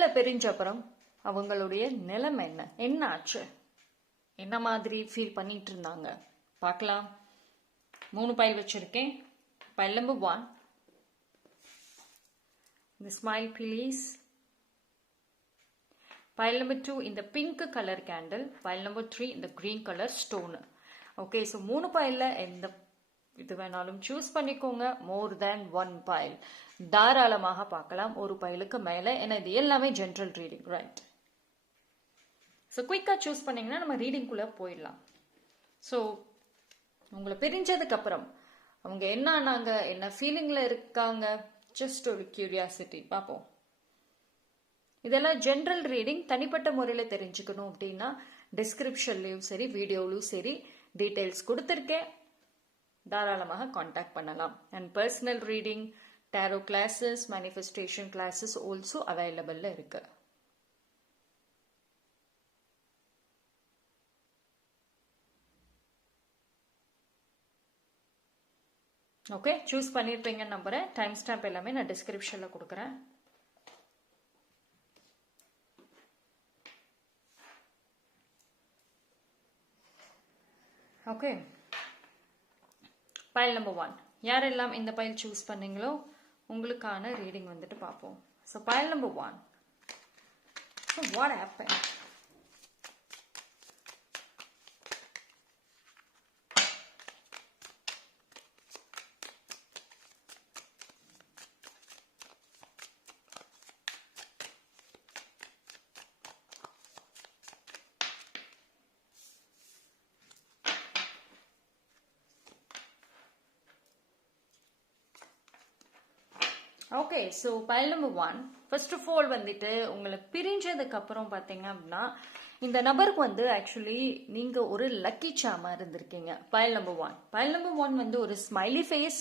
உங்களை பிரிஞ்ச அப்புறம் அவங்களுடைய நிலைமை என்ன ஆச்சு, என்ன மாதிரி ஃபீல் பண்ணிட்டு இருந்தாங்க பார்க்கலாம். 3 பைல் வச்சிருக்கேன். பைல் நம்பர் 1, இந்த ஸ்மைல் ப்ளீஸ். பைல் நம்பர் 2 இந்த pink colour candle. File number 3 இந்த green colour stone. Okay, so 3 பைல்ல எந்த இது வேணாலும் சூஸ் பண்ணிக்கோங்க. மோர் தேன் 1 பைல் தாராளமாக பார்க்கலாம், ஒரு பைலுக்கு மேலே. ஏன்னா இது எல்லாமே ஜென்ரல் ரீடிங், ரைட்? ஸோ குயிக்காக சூஸ் பண்ணிங்கன்னா நம்ம ரீடிங்குள்ளே போயிடலாம். ஸோ உங்களை பிரிஞ்சதுக்கு அப்புறம் அவங்க என்ன ஆனாங்க, என்ன ஃபீலிங்கில் இருக்காங்க, ஜஸ்ட் ஒரு கியூரியாசிட்டி பார்ப்போம். இதெல்லாம் ஜென்ரல் ரீடிங். தனிப்பட்ட முறையில் தெரிஞ்சுக்கணும் அப்படின்னா டிஸ்கிரிப்ஷன்லையும் சரி வீடியோவிலும் சரி டீட்டெயில்ஸ் கொடுத்துருக்கேன், தாராளமாக காண்டாக்ட் பண்ணலாம். And personal reading, tarot classes, manifestation classes also அவைலபிள்ல இருக்கு. ஓகே, சூஸ் பண்ணியிருப்பீங்கன்னு நம்புறேன். டைம் ஸ்டாம்ப் எல்லாமே நான் டிஸ்கிரிப்ஷன்ல கொடுக்குறேன். ஓகே, பைல் நம்பர் 1 யாரெல்லாம் இந்த பைல் சூஸ் பண்ணீங்களோ உங்களுக்கான ரீடிங் வந்துட்டு பார்ப்போம். So file number 1, so what happened? Okay, so file number 1 first of all வந்துட்டு உங்களை பிரிஞ்சதுக்கு அப்புறம் பார்த்தீங்க அப்படின்னா இந்த நபருக்கு வந்து ஆக்சுவலி நீங்க ஒரு லக்கி சாமா இருந்திருக்கீங்க. பைல் நம்பர் 1, பைல் நம்பர் 1 வந்து ஒரு ஸ்மைலி ஃபேஸ்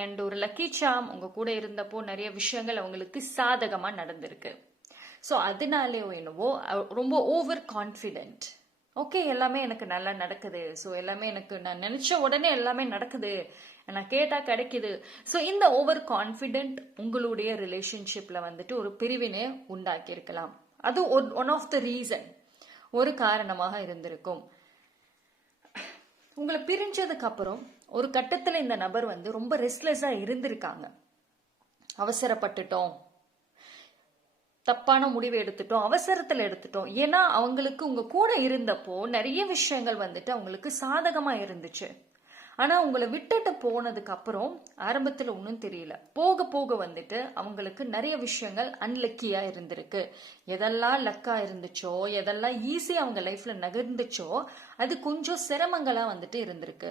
அண்ட் ஒரு லக்கி சாம். உங்க கூட இருந்தப்போ நிறைய விஷயங்கள் அவங்களுக்கு சாதகமா நடந்திருக்கு. ஸோ அதனாலேயோ என்னவோ ரொம்ப ஓவர் கான்ஃபிடென்ட். ஓகே, எல்லாமே எனக்கு நல்லா நடக்குது, ஸோ எல்லாமே எனக்கு நான் நினைச்ச உடனே எல்லாமே நடக்குது, நான் கேட்டா கிடைக்குது. ஸோ இந்த ஓவர் கான்ஃபிடென்ட் உங்களுடைய ரிலேஷன்ஷிப்ல வந்துட்டு ஒரு பிரிவினை உண்டாக்கி இருக்கலாம். அது ஒன் ஆஃப் த ரீசன், ஒரு காரணமாக இருந்திருக்கும். உங்களை பிரிஞ்சதுக்கு அப்புறம் ஒரு கட்டத்துல இந்த நபர் வந்து ரொம்ப ரெஸ்ட்லெஸ்ஸா இருந்திருக்காங்க. அவசரப்பட்டுட்டோம், தப்பான முடிவு எடுத்துட்டோம், அவசரத்துல எடுத்துட்டோம். ஏன்னா அவங்களுக்கு உங்க கூட இருந்தப்போ நிறைய விஷயங்கள் வந்துட்டு அவங்களுக்கு சாதகமா இருந்துச்சு. ஆனா உங்களை விட்டுட்டு போனதுக்கு அப்புறம் ஆரம்பத்துல ஒன்றும் தெரியல, போக போக வந்துட்டு அவங்களுக்கு நிறைய விஷயங்கள் அன்லக்கியா இருந்திருக்கு. எதெல்லாம் லக்கா இருந்துச்சோ, எதெல்லாம் ஈஸியா அவங்க லைஃப்ல நகர்ந்துச்சோ அது கொஞ்சம் சிரமங்களா வந்துட்டு இருந்திருக்கு.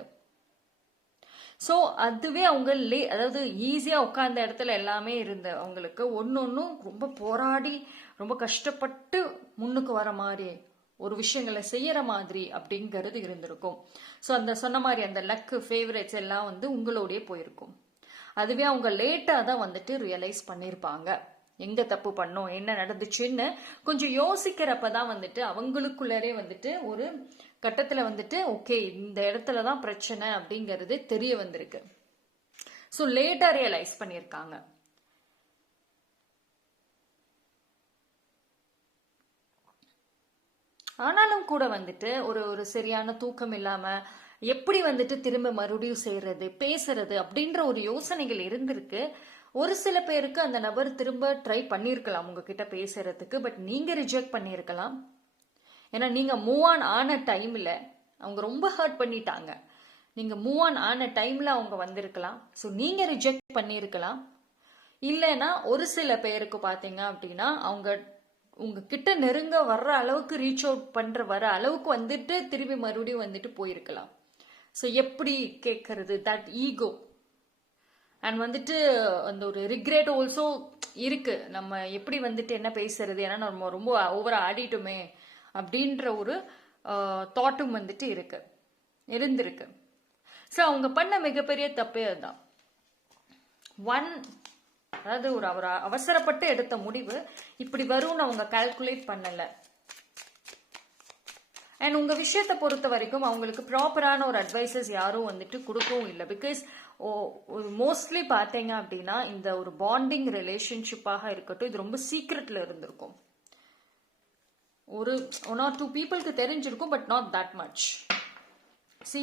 ஸோ அதுவே அவங்க அதாவது ஈஸியா உட்கார்ந்த இடத்துல எல்லாமே இருந்த அவங்களுக்கு ஒன்னொன்னும் ரொம்ப போராடி ரொம்ப கஷ்டப்பட்டு முன்னுக்கு வர மாதிரி ஒரு விஷயங்களை செய்யற மாதிரி அப்படிங்கிறது இருந்திருக்கும். ஸோ அந்த சொன்ன மாதிரி அந்த லக்கு ஃபேவரட்ஸ் எல்லாம் வந்து உங்களோடய போயிருக்கும். அதுவே அவங்க லேட்டா தான் வந்துட்டு ரியலைஸ் பண்ணியிருப்பாங்க, எங்க தப்பு பண்ணோம், என்ன நடந்துச்சுன்னு கொஞ்சம் யோசிக்கிறப்பதான் வந்துட்டு அவங்களுக்குள்ளரே வந்துட்டு ஒரு கட்டத்துல வந்துட்டு ஓகே இந்த இடத்துலதான் பிரச்சனை அப்படிங்கிறது தெரிய வந்திருக்கு. ஸோ லேட்டா ரியலைஸ் பண்ணியிருக்காங்க. ஆனாலும் கூட வந்துட்டு ஒரு சரியான தூக்கம் இல்லாம எப்படி வந்துட்டு திரும்ப மறுபடியும் செய்யறது பேசுறது அப்படின்ற ஒரு யோசனைகள் இருந்திருக்கு. ஒரு சில பேருக்கு அந்த நபர் திரும்ப ட்ரை பண்ணிருக்கலாம் உங்ககிட்ட பேசுறதுக்கு, பட் நீங்க ரிஜெக்ட் பண்ணிருக்கலாம். ஏன்னா நீங்க மூவ் ஆன் ஆன டைம்ல அவங்க ரொம்ப ஹர்ட் பண்ணிட்டாங்க. நீங்க மூவ் ஆன் ஆன டைம்ல அவங்க வந்திருக்கலாம். ஸோ நீங்க ரிஜெக்ட் பண்ணிருக்கலாம். இல்லைன்னா ஒரு சில பேருக்கு பாத்தீங்க அப்படின்னா அவங்க உங்ககிட்ட நெருங்க வர்ற அளவுக்கு ரீச் அவுட் வர அளவுக்கு வந்துட்டு திரும்பி மறுபடியும் வந்துட்டு போயிருக்கலாம். ஸோ எப்படி கேட்கறது, தட் ஈகோ அண்ட் வந்துட்டு அந்த ஒரு ரிக்ரெட் ஆல்சோ இருக்கு. நம்ம எப்படி வந்துட்டு என்ன பேசுறது, ஏன்னா நம்ம ரொம்ப ஓவரா ஆடிட்டோமே அப்படின்ற ஒரு தாட்டும் வந்துட்டு இருந்திருக்கு. ஸோ அவங்க பண்ண மிகப்பெரிய தப்பே அதுதான். அதாவது ஒரு அவசரப்பட்டு எடுத்த முடிவு இப்படி வரும்னு அவங்க கால்குலேட் பண்ணல. அண்ட் உங்க விஷயத்தை பொறுத்த வரைக்கும் அவங்களுக்கு ப்ராப்பரான ஒரு அட்வைசஸ் யாரும் வந்துட்டு கொடுக்கவும் இல்லை. பிகாஸ் ஒரு மோஸ்ட்லி பார்த்தீங்க அப்படின்னா இந்த ஒரு பாண்டிங் ரிலேஷன்ஷிப்பாக இருக்கட்டும், இது ரொம்ப சீக்ரெட்ல இருந்திருக்கும். ஒரு 1 or 2 பீப்புளுக்கு தெரிஞ்சிருக்கும், but not that much. C,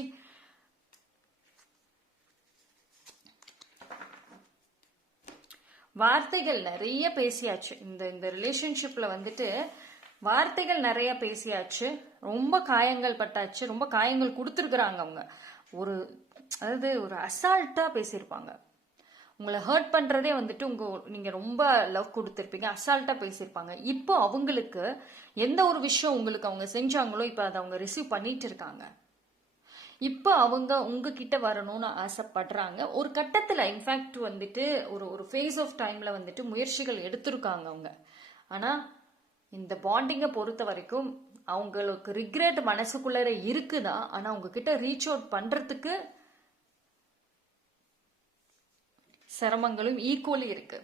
வார்த்தைகள் நிறைய பேசியாச்சு இந்த ரிலேஷன்ஷிப்ல வந்துட்டு. வார்த்தைகள் நிறைய பேசியாச்சு, ரொம்ப காயங்கள் பட்டாச்சு, ரொம்ப காயங்கள் கொடுத்துருக்குறாங்க அவங்க. அதாவது ஒரு அசால்ட்டா பேசியிருப்பாங்க. உங்களை ஹர்ட் பண்றதே வந்துட்டு நீங்க ரொம்ப லவ் கொடுத்துருப்பீங்க, அசால்ட்டா பேசியிருப்பாங்க. இப்போ அவங்களுக்கு எந்த ஒரு விஷயம் உங்களுக்கு அவங்க செஞ்சாங்களோ இப்போ அதை அவங்க ரிசீவ் பண்ணிட்டு இருக்காங்க. இப்போ அவங்க உங்ககிட்ட வரணும்னு ஆசைப்படுறாங்க. ஒரு கட்டத்தில் இன்ஃபேக்ட் வந்துட்டு ஒரு ஃபேஸ் ஆஃப் டைம்ல வந்துட்டு முயற்சிகள் எடுத்திருக்காங்க அவங்க. ஆனா இந்த பாண்டிங்கை பொறுத்த வரைக்கும் அவங்களுக்கு ரிக்ரெட் மனசுக்குள்ளே இருக்குதா, ஆனா உங்ககிட்ட ரீச் அவுட் பண்றதுக்கு சிரமங்களும் ஈக்குவலி இருக்கு.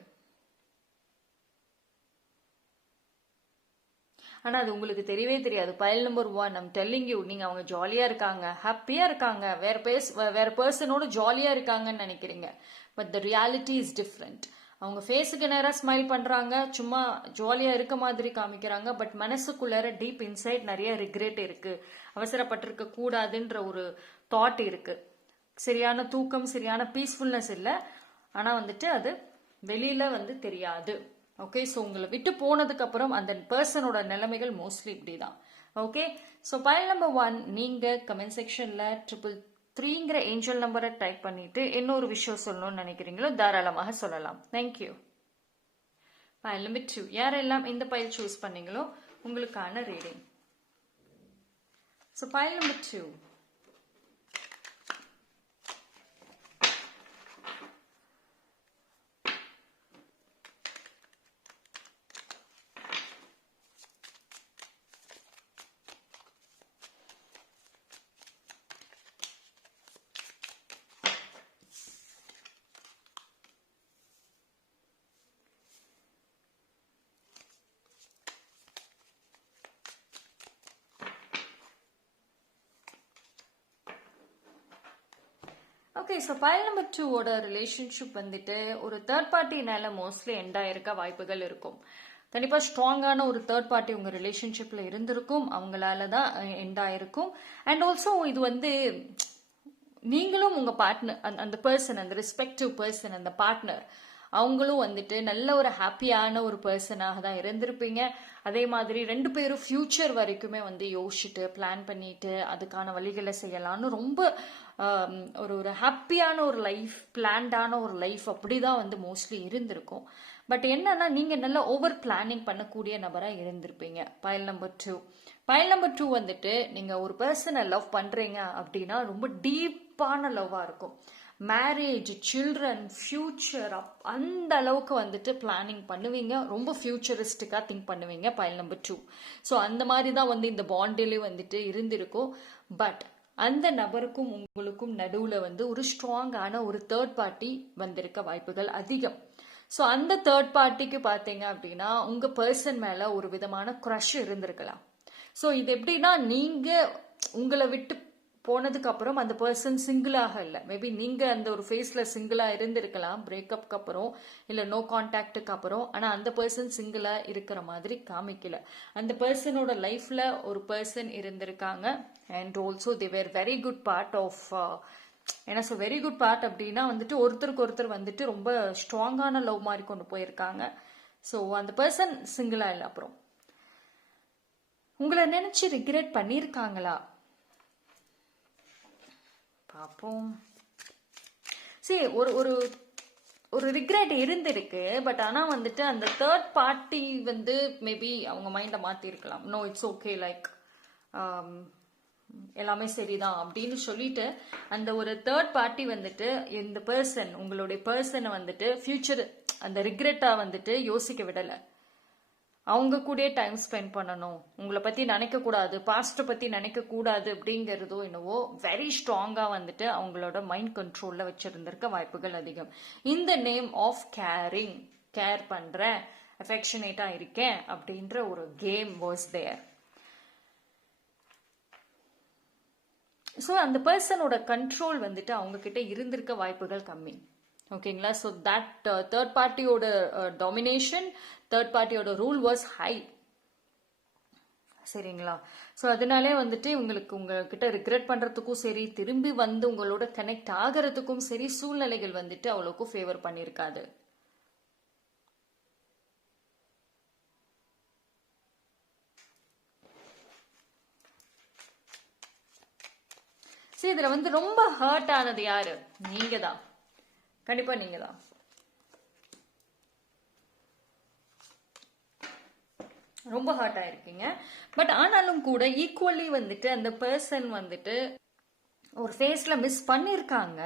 ஆனா அது உங்களுக்கு தெரியவே தெரியாது. File number 1, I'm telling you, நீங்க அவங்க ஜாலியா இருக்காங்க, ஹாப்பியா இருக்காங்க, வேற பர்சனோட ஜாலியா இருக்காங்கன்னு நினைக்கிறீங்க. But the reality is different. அவங்க ஃபேஸுக்கு நேராக ஸ்மைல் பண்றாங்க, சும்மா ஜாலியா இருக்க மாதிரி காமிக்கிறாங்க. பட் மனசுக்குள்ளார டீப் இன்சைட் நிறைய ரிக்ரெட் இருக்கு, அவசரப்பட்டிருக்க கூடாதுன்ற ஒரு தாட் இருக்கு. சரியான தூக்கம், சரியான பீஸ்ஃபுல்னஸ் இல்லை. ஆனா வந்துட்டு அது வெளியில வந்து தெரியாது. ஓகே, ஸோ உங்களை விட்டு போனதுக்கு அப்புறம் அந்த பர்சனோட நிலைமைகள் மோஸ்ட்லி இப்படிதான். ஓகே, ஸோ பைல் நம்பர் 1 நீங்க கமெண்ட் செக்ஷன்ல 333ங்கிற ஏஞ்சல் நம்பரை டைப் பண்ணிட்டு இன்னொரு விஷயம் சொல்லணும்னு நினைக்கிறீங்களோ தாராளமாக சொல்லலாம். தேங்க்யூ. பைல் நம்பர் 2 யாரெல்லாம் இந்த பைல் சூஸ் பண்ணீங்களோ உங்களுக்கான reading. So file number 2, okay, so file number 2ஓட ரிலேஷன்ஷிப் வந்துட்டு ஒரு தேர்ட் பார்ட்டினால மோஸ்ட்லி எண்ட் ஆயிருக்க வாய்ப்புகள் இருக்கும். கண்டிப்பாக ஸ்ட்ராங்கான ஒரு தேர்ட் பார்ட்டி உங்கள் ரிலேஷன்ஷிப்பில் இருந்திருக்கும், அவங்களால தான் எண்ட் ஆயிருக்கும். அண்ட் ஆல்சோ இது வந்து நீங்களும் உங்கள் பார்ட்னர், அந்த பர்சன், அந்த ரெஸ்பெக்டிவ் பர்சன், அந்த பார்ட்னர், அவங்களும் வந்துட்டு நல்ல ஒரு ஹாப்பியான ஒரு பர்சனாக தான் இருந்திருப்பீங்க. அதே மாதிரி 2 பேரும் ஃபியூச்சர் வரைக்குமே வந்து யோசிச்சுட்டு பிளான் பண்ணிட்டு அதுக்கான வழிகளை செய்யலாம்னு ரொம்ப ஒரு ஹாப்பியான ஒரு லைஃப், பிளான்டான ஒரு லைஃப் அப்படிதான் வந்து மோஸ்ட்லி இருந்திருக்கும். பட் என்னன்னா நீங்க நல்ல ஓவர் பிளானிங் பண்ணக்கூடிய நபராக இருந்திருப்பீங்க. பைல் நம்பர் 2, பைல் நம்பர் 2 வந்துட்டு நீங்க ஒரு பர்சனை லவ் பண்றீங்க அப்படின்னா ரொம்ப டீப்பான லவ்வா இருக்கும். மேரேஜ், சில்ட்ரன், ஃபியூச்சர், அந்த அளவுக்கு வந்துட்டு பிளானிங் பண்ணுவீங்க, ரொம்ப ஃபியூச்சரிஸ்டிக்காக திங்க் பண்ணுவீங்க. பைல் நம்பர் 2, ஸோ அந்த மாதிரி தான் வந்து இந்த பாண்டிலே வந்துட்டு இருந்திருக்கும். பட் அந்த நபருக்கும் உங்களுக்கும் நடுவில் வந்து ஒரு ஸ்ட்ராங்கான ஒரு தேர்ட் பார்ட்டி வந்திருக்க வாய்ப்புகள் அதிகம். ஸோ அந்த தேர்ட் பார்ட்டிக்கு பார்த்தீங்க அப்படின்னா உங்கள் பர்சன் மேலே ஒரு விதமான க்ரஷ் இருந்திருக்கலாம். ஸோ இது எப்படின்னா நீங்கள் உங்களை விட்டு போனதுக்கு அப்புறம் அந்த பர்சன் சிங்கிளாக இல்லை, மேபி நீங்க அந்த ஒரு ஃபேஸ்ல சிங்கிளா இருந்திருக்கலாம் பிரேக்கப்க்கு அப்புறம், இல்லை நோ கான்டாக்டுக்கு அப்புறம். ஆனால் அந்த பர்சன் சிங்கிளா இருக்கிற மாதிரி காமிக்கல. அந்த பர்சனோட லைஃப்ல ஒரு பர்சன் இருந்திருக்காங்க. And also they were very good part of, ஏன்னா ஸோ வெரி குட் பார்ட் அப்படின்னா வந்துட்டு ஒருத்தருக்கு ஒருத்தர் வந்துட்டு ரொம்ப ஸ்ட்ராங்கான லவ் மாதிரி கொண்டு போயிருக்காங்க. ஸோ அந்த பர்சன் சிங்கிளா இல்லை. அப்புறம் உங்களை நினைச்சு ரிக்ரெட் பண்ணியிருக்காங்களா பார்ப்போம். சரி, ஒரு ரிக்ரெட் இருந்திருக்கு. பட் ஆனால் வந்துட்டு அந்த தேர்ட் பார்ட்டி வந்து மேபி அவங்க மைண்டை மாற்றிருக்கலாம். நோ, இட்ஸ் ஓகே, லைக் எல்லாமே சரிதான் அப்படின்னு சொல்லிட்டு அந்த ஒரு தேர்ட் பார்ட்டி வந்துட்டு இந்த பர்சன், உங்களுடைய பர்சனை வந்துட்டு ஃபியூச்சர் அந்த ரிக்ரெட்டா வந்துட்டு யோசிக்க விடலை. அவங்க கூட டைம் ஸ்பெண்ட் பண்ணணும், உங்களை பத்தி நினைக்க கூடாது, பாஸ்ட்டை பத்தி நினைக்க கூடாது அப்படிங்கிறதோ என்னவோ வெரி ஸ்ட்ராங்கா வந்துட்டு அவங்களோட மைண்ட் கண்ட்ரோல்ல வச்சிருந்திருக்க வாய்ப்புகள் அதிகம். இந்த நேம் ஆஃப் கேரிங், கேர் பண்றேன், அஃபெக்ஷனேட்டா இருக்கேன் அப்படின்ற ஒரு கேம் வாஸ் தேர். ஸோ அந்த பர்சனோட கண்ட்ரோல் வந்துட்டு அவங்க கிட்ட இருந்திருக்க வாய்ப்புகள் கம்மி. ஓகேங்களா? ஸோ தட் தேர்ட் பார்ட்டியோட டாமினேஷன், தேர்ட் பார்ட்டியோட ரூல் வாஸ் ஹை. சரிங்களா? ஸோ அதனாலே வந்துட்டு உங்களுக்கு உங்ககிட்ட ரிக்ரெட் பண்றதுக்கும் சரி, திரும்பி வந்து உங்களோட கனெக்ட் ஆகிறதுக்கும் சரி, சூழ்நிலைகள் வந்துட்டு அவ்வளோக்கும் ஃபேவர் பண்ணியிருக்காது. சரி, இதுல வந்து ரொம்ப ஹர்ட் ஆனது யாரு? நீங்க தான். கண்டிப்பா நீங்க தான். ரொம்ப ஹர்ட் ஆயிருக்கீங்க. பட் ஆனாலும் கூட ஈக்குவலி வந்துட்டு அந்த பர்சன் வந்துட்டு ஒரு ஃபேஸ்ல மிஸ் பண்ணிருக்காங்க.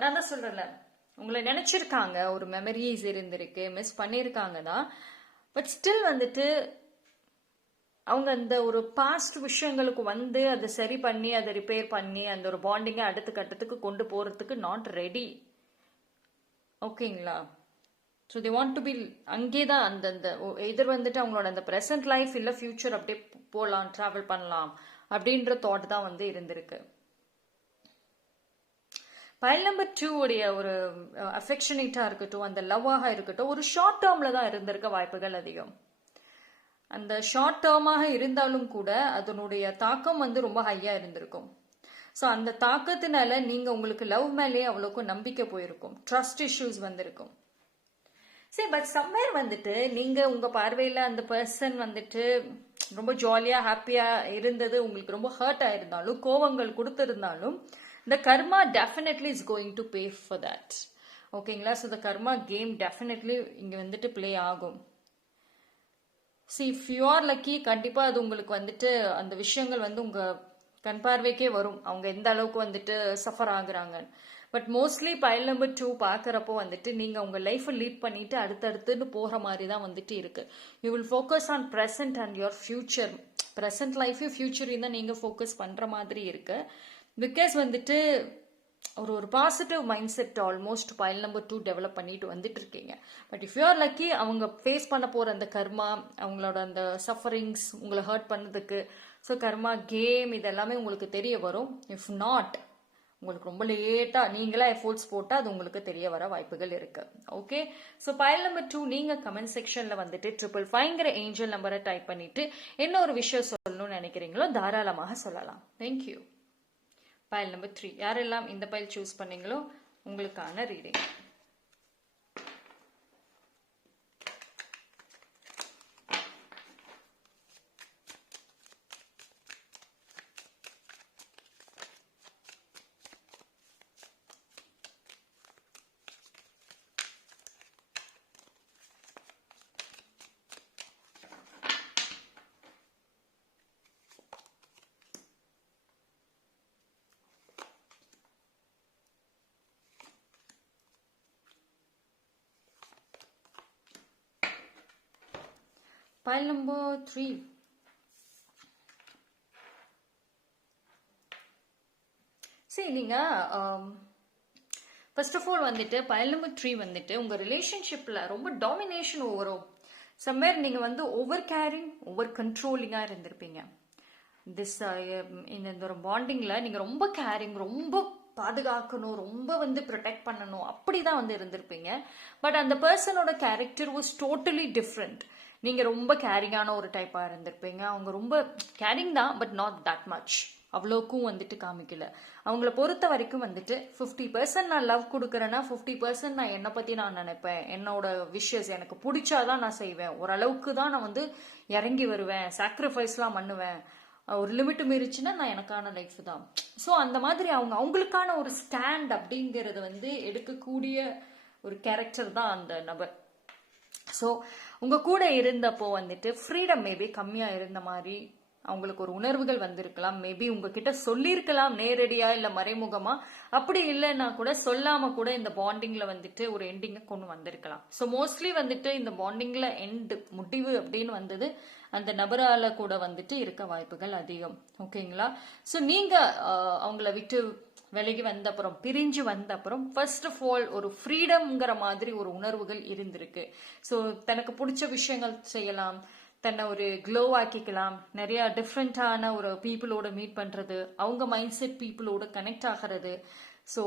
நான் தான் சொல்றேன்ல, உங்களை நினைச்சிருக்காங்க, ஒரு மெமரிஸ் இருந்திருக்கு, மிஸ் பண்ணிருக்காங்க தான். பட் ஸ்டில் வந்துட்டு அவங்க அந்த ஒரு பாஸ்ட் விஷயங்களுக்கு வந்து அதை சரி பண்ணி, அதை ரிப்பேர் பண்ணி, அந்த ஒரு பாண்டிங்கை அடுத்த கட்டத்துக்கு கொண்டு போறதுக்கு நாட் ரெடி. ஓகேங்களா? So they want to be அங்கே தான் அந்த எதிர் வந்துட்டு அவங்களோட அந்த ப்ரெசன்ட் லைஃப் இல்லை ஃபியூச்சர் அப்படியே போகலாம், ட்ராவல் பண்ணலாம் அப்படின்ற தாட் தான் வந்து இருந்திருக்கு. பைல் நம்பர் 2 உடைய ஒரு அஃபெக்ஷனேட்டா இருக்கட்டும், அந்த லவ்வாக இருக்கட்டும், ஒரு ஷார்ட் டேர்ம்ல தான் இருந்திருக்க வாய்ப்புகள் அதிகம். அந்த ஷார்ட் டேர்மாக இருந்தாலும் கூட அதனுடைய தாக்கம் வந்து ரொம்ப ஹையா இருந்திருக்கும். ஸோ அந்த தாக்கத்தினால நீங்க உங்களுக்கு லவ் மேலேயே அவ்வளோக்கும் நம்பிக்கை போயிருக்கும், ட்ரஸ்ட் இஷ்யூஸ் வந்திருக்கும். சரி, பட் சம்வேர் வந்துட்டு நீங்க உங்க பார்வையில அந்த பர்சன் வந்துட்டு ரொம்ப ஜாலியா ஹாப்பியா இருந்தது உங்களுக்கு ரொம்ப hurt ஆயிருந்தாலும், கோவங்கள் கொடுத்திருந்தாலும், the karma definitely is going to pay for that. ஓகேங்களா? So the karma game definitely இங்க வந்துட்டு பிளே ஆகும். see, if you are lucky, கண்டிப்பா அது உங்களுக்கு வந்துட்டு அந்த விஷயங்கள் வந்து உங்க கண் பார்வைக்கே வரும், அவங்க எந்த அளவுக்கு வந்துட்டு சஃபர் ஆகுறாங்க. பட் மோஸ்ட்லி பைல் நம்பர் 2 பார்க்குறப்போ வந்துட்டு நீங்க உங்க லைஃப்பை லீட் பண்ணிட்டு அடுத்தடுத்துன்னு போகிற மாதிரி தான் வந்துட்டு இருக்கு. You will focus on present and your future. Present லைஃபையும் ஃபியூச்சரையும் தான் நீங்க ஃபோக்கஸ் பண்ற மாதிரி இருக்கு. பிகாஸ் வந்துட்டு ஒரு positive mind set almost pile number 2 develop பண்ணிட்டு வந்துட்டு இருக்கீங்க. But if you are lucky, அவங்க ஃபேஸ் பண்ண போற அந்த கர்மா, அவங்களோட அந்த சஃபரிங்ஸ், உங்களை ஹர்ட் பண்ணதுக்கு, ஸோ கர்மா கேம் இதெல்லாமே உங்களுக்கு தெரிய வரும். இஃப் நாட், உங்களுக்கு ரொம்ப லேட்டா நீங்களா எஃபோர்ட்ஸ் போட்டா அது உங்களுக்கு தெரிய வர வாய்ப்புகள் இருக்கு. ஓகே, ஸோ பைல் நம்பர் 2 நீங்க கமெண்ட் செக்ஷன்ல வந்துட்டு 555ங்கிற ஏஞ்சல் நம்பரை டைப் பண்ணிட்டு என்ன ஒரு விஷயம் சொல்லணும்னு நினைக்கிறீங்களோ தாராளமாக சொல்லலாம். தேங்க்யூ. பைல் நம்பர் 3 யாரெல்லாம் இந்த பைல் சூஸ் பண்ணீங்களோ உங்களுக்கான ரீடிங். Pile number 3. சரி, நீங்க ஃபர்ஸ்ட் ஆஃப் ஆல் வந்துட்டு பைல் நம்பர் 3 வந்துட்டு உங்க ரிலேஷன்ஷிப்ல ரொம்ப டாமினேஷன் ஓவரோ சம்வேர் நீங்க வந்து ஓவர் கேரிங், ஓவர் கண்ட்ரோலிங்கா இருந்திருப்பீங்க. இந்த ஒரு பாண்டிங்ல நீங்க ரொம்ப கேரிங், ரொம்ப பாதுகாக்கணும், ரொம்ப வந்து ப்ரொடெக்ட் பண்ணணும், அப்படிதான் வந்து இருந்திருப்பீங்க. பட் அந்த பர்சனோட கேரக்டர் வாஸ் டோட்டலி டிஃப்ரெண்ட். நீங்க ரொம்ப கேரிங்கான ஒரு டைப்பா இருந்திருப்பீங்க. அவங்க ரொம்ப கேரிங் தான், பட் நாட் தட் மச், அவ்வளோக்கும் வந்துட்டு காமிக்கல. அவங்கள பொறுத்த வரைக்கும் வந்துட்டு 50% நான் லவ் கொடுக்குறேன்னா 50% நான் என்னை பத்தி நான் நினைப்பேன், என்னோட விஷஸ் எனக்கு பிடிச்சாதான் நான் செய்வேன், ஓரளவுக்கு தான் நான் வந்து இறங்கி வருவேன், சாக்ரிஃபைஸ்லாம் பண்ணுவேன், ஒரு லிமிட் மீறிச்சுன்னா நான் எனக்கான லைஃப் தான். ஸோ அந்த மாதிரி அவங்களுக்கான ஒரு ஸ்டாண்ட் அப்படிங்கிறது வந்து எடுக்கக்கூடிய ஒரு கேரக்டர் தான் அந்த நபர். ஸோ உங்க கூட இருந்தப்போ வந்துட்டு ஃப்ரீடம் மேபி கம்மியா இருந்த மாதிரி அவங்களுக்கு ஒரு உணர்வுகள் வந்திருக்கலாம். மேபி உங்ககிட்ட சொல்லியிருக்கலாம் நேரடியா இல்ல மறைமுகமா, அப்படி இல்லைன்னா கூட சொல்லாம கூட இந்த பாண்டிங்ல வந்துட்டு ஒரு எண்டிங்க கொண்டு வந்திருக்கலாம். ஸோ மோஸ்ட்லி வந்துட்டு இந்த பாண்டிங்ல முடிவு அப்படின்னு வந்தது அந்த நபரால கூட வந்துட்டு இருக்க வாய்ப்புகள் அதிகம். ஓகேங்களா? ஸோ நீங்க அவங்கள விட்டு விலகி வந்த அப்புறம், பிரிஞ்சு வந்த அப்புறம் ஃபர்ஸ்ட் ஆஃப் ஆல் ஒரு ஃப்ரீடம்ங்கிற மாதிரி ஒரு உணர்வுகள் இருந்திருக்கு. ஸோ தனக்கு பிடிச்ச விஷயங்கள் செய்யலாம், தன்னை ஒரு க்ளோ ஆக்கிக்கலாம், நிறைய டிஃப்ரெண்டான ஒரு பீப்புளோட மீட் பண்றது, அவங்க மைண்ட் செட் பீப்புளோட கனெக்ட் ஆகிறது. ஸோ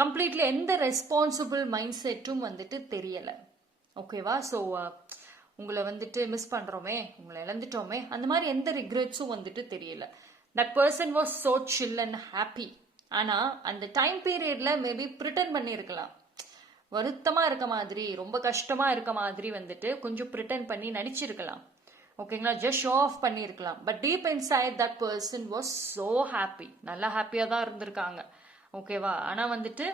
கம்ப்ளீட்லி எந்த ரெஸ்பான்சிபிள் மைண்ட் செட்டும் வந்துட்டு தெரியல. ஓகேவா? ஸோ உங்களை வந்துட்டு மிஸ் பண்றோமே, உங்களை இழந்துட்டோமே, அந்த மாதிரி எந்த ரிக்ரெட்ஸும் வந்துட்டு தெரியல. That person was so chill and happy. ஆனா அந்த டைம் பீரியட்ல மேபி பிரிட்டன் பண்ணியிருக்கலாம், வருத்தமா இருக்க மாதிரி, ரொம்ப கஷ்டமா இருக்க மாதிரி வந்துட்டு கொஞ்சம் பிரிட்டன் பண்ணி நடிச்சிருக்கலாம். ஓகேங்களா? ஜஸ்ட் ஷோ ஆஃப் பண்ணியிருக்கலாம். But deep inside that person was so happy. நல்லா ஹாப்பியா தான் இருந்திருக்காங்க. ஓகேவா? ஆனா வந்துட்டு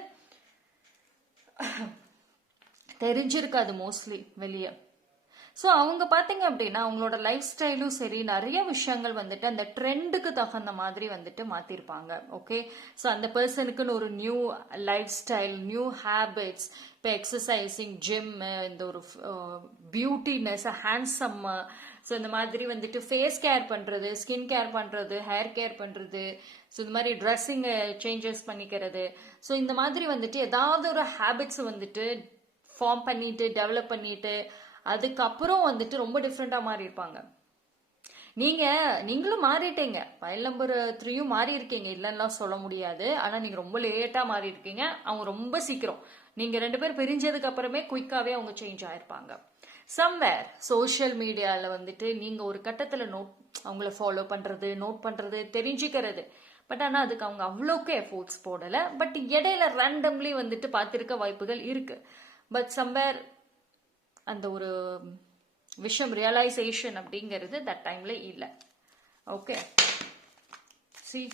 தெரிஞ்சிருக்காது மோஸ்ட்லி வெளியே. ஸோ அவங்க பார்த்தீங்க அப்படின்னா அவங்களோட லைஃப் ஸ்டைலும் சரி, நிறைய விஷயங்கள் வந்துட்டு அந்த ட்ரெண்டுக்கு தகுந்த மாதிரி வந்துட்டு மாத்திருப்பாங்க. ஓகே, ஸோ அந்த பர்சனுக்குன்னு ஒரு new life style, new habits, இப்போ எக்ஸசைசிங், ஜிம், இந்த ஒரு பியூட்டினஸ், ஹேண்ட்ஸம், ஸோ இந்த மாதிரி வந்துட்டு ஃபேஸ் கேர் பண்றது, ஸ்கின் கேர் பண்றது, ஹேர் கேர் பண்றது, ஸோ இந்த மாதிரி ட்ரெஸ்ஸிங் சேஞ்சஸ் பண்ணிக்கிறது. ஸோ இந்த மாதிரி வந்துட்டு ஏதாவது ஒரு ஹேபிட்ஸ் வந்துட்டு ஃபார்ம் பண்ணிட்டு டெவலப் பண்ணிட்டு அதுக்கப்புறம் வந்துட்டு ரொம்ப டிஃப்ரெண்டா மாறி இருப்பாங்க. நீங்களும் மாறிட்டீங்க, ஃபைல் நம்பர் 3யும் மாறி இருக்கீங்க, இல்லைன்னா சொல்ல முடியாது. ஆனா நீங்க ரொம்ப லேட்டா மாறி இருக்கீங்க, அவங்க ரொம்ப சீக்கிரம். நீங்க 2 பேர் பிரிஞ்சதுக்கு அப்புறமே குயிக்காவே அவங்க சேஞ்ச் ஆயிருப்பாங்க. சம்வேர் சோஷியல் மீடியால வந்துட்டு நீங்க ஒரு கட்டத்துல அவங்கள ஃபாலோ பண்றது, நோட் பண்றது, தெரிஞ்சுக்கிறது. பட் ஆனா அதுக்கு அவங்க அவ்வளோக்கு எஃபோர்ட்ஸ் போடல. பட் இடையில ரேண்டம்லி வந்துட்டு பார்த்திருக்க வாய்ப்புகள் இருக்கு. பட் சம்வேர் அந்த ஒரு விஷயம் ரியலைசேஷன் அப்படிங்கிறது தட் டைம்ல இல்ல. Okay, see,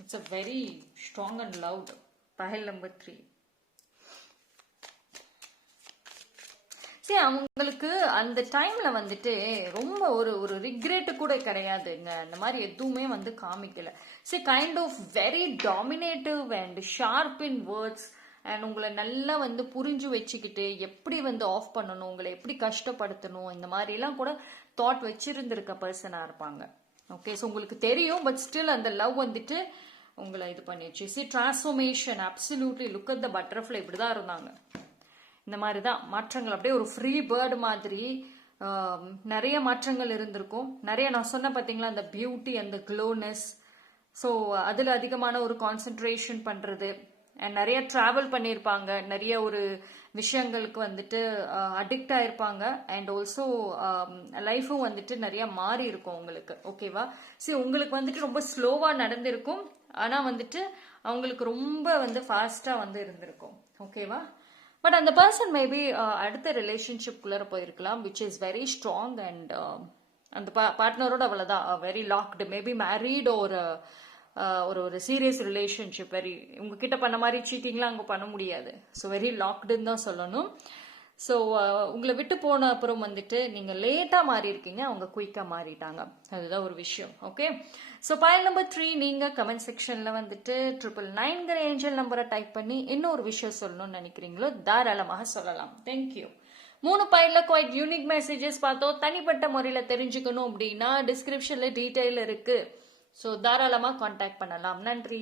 it's a very strong and loud pile number 3. சரி, அவங்களுக்கு அந்த டைம்ல வந்துட்டு ரொம்ப ஒரு ரிக்ரெட் கூட கிடையாதுங்க. அந்த மாதிரி எதுவுமே வந்து காமிக்கல. சரி, kind of very dominative and sharp in words and உங்களை நல்லா வந்து புரிஞ்சு வச்சுக்கிட்டு எப்படி வந்து ஆஃப் பண்ணணும், உங்களை எப்படி கஷ்டப்படுத்தணும், இந்த மாதிரிலாம் கூட தாட் வச்சிருந்திருக்க பர்சனாக இருப்பாங்க. ஓகே, ஸோ உங்களுக்கு தெரியும், பட் ஸ்டில் அந்த லவ் வந்துட்டு உங்களை இது பண்ணிடுச்சு. C, transformation, absolutely. Look at the butterfly, இப்படிதான் இருந்தாங்க. இந்த மாதிரி தான் மாற்றங்கள், அப்படியே ஒரு ஃப்ரீ பேர்டு மாதிரி நிறைய மாற்றங்கள் இருந்திருக்கும். நிறைய நான் சொன்ன பார்த்தீங்களா, அந்த பியூட்டி, அந்த க்ளோனஸ், ஸோ அதில் அதிகமான ஒரு கான்சென்ட்ரேஷன் பண்ணுறது, அண்ட் நிறைய ட்ராவல் பண்ணியிருப்பாங்க, நிறைய ஒரு விஷயங்களுக்கு வந்துட்டு அடிக்ட் ஆயிருப்பாங்க. அண்ட் ஆல்சோ லைஃபும் வந்துட்டு நிறைய மாறி இருக்கும் உங்களுக்கு. ஓகேவா? சரி, உங்களுக்கு வந்துட்டு ரொம்ப ஸ்லோவாக நடந்திருக்கும், ஆனால் வந்துட்டு அவங்களுக்கு ரொம்ப வந்து ஃபாஸ்ட்டாக வந்து இருந்திருக்கும். ஓகேவா? பட் அந்த பர்சன் மேபி அடுத்த ரிலேஷன்ஷிப்குள்ளே போயிருக்கலாம், which is very strong. And அந்த பார்ட்னரோட அவ்வளோதான், வெரி லாக்டு, மேபி மேரீட் ஒரு ஒரு சீரியஸ் ரிலேஷன்ஷிப். வெரி உங்ககிட்ட பண்ண மாதிரி சீட்டிங்லாம் அங்கே பண்ண முடியாது. ஸோ வெரி லாக்டுன்னு தான் சொல்லணும். ஸோ உங்களை விட்டு போன அப்புறம் வந்துட்டு நீங்கள் லேட்டாக மாறி இருக்கீங்க, அவங்க குயிக்காக மாறிட்டாங்க. அதுதான் ஒரு விஷயம். ஓகே, ஸோ பைல் நம்பர் 3 நீங்கள் கமெண்ட் செக்ஷனில் வந்துட்டு 999 ஏஞ்சல் நம்பரை டைப் பண்ணி இன்னொரு விஷயம் சொல்லணும்னு நினைக்கிறீங்களோ தாராளமாக சொல்லலாம். தேங்க்யூ. 3 பைலில் குவைட் யூனிக் மெசேஜஸ் பார்த்தோம். தனிப்பட்ட முறையில் தெரிஞ்சுக்கணும் அப்படின்னா டிஸ்கிரிப்ஷனில் டீட்டெயில் இருக்கு. ஸோ தாராளமாக கான்டாக்ட் பண்ணலாம். நன்றி.